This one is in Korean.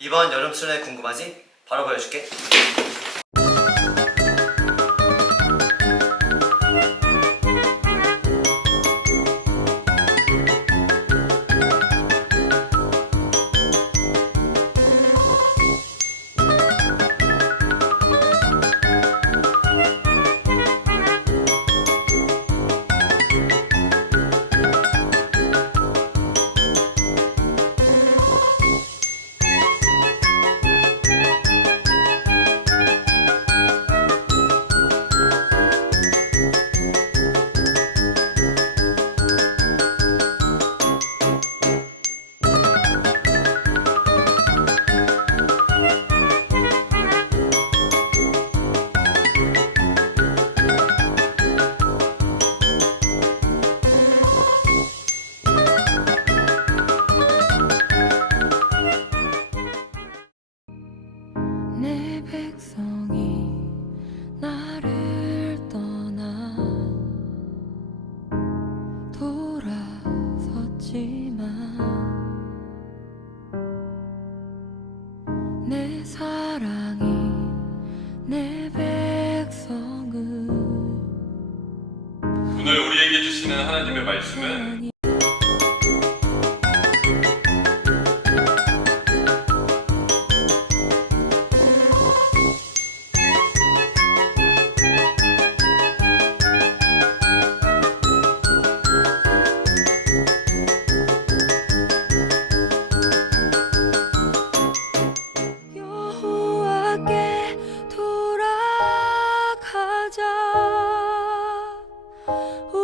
이번 여름 수련회 궁금하지? 바로 보여줄게. 오늘 우리에게 주시는 하나님의 말씀은 우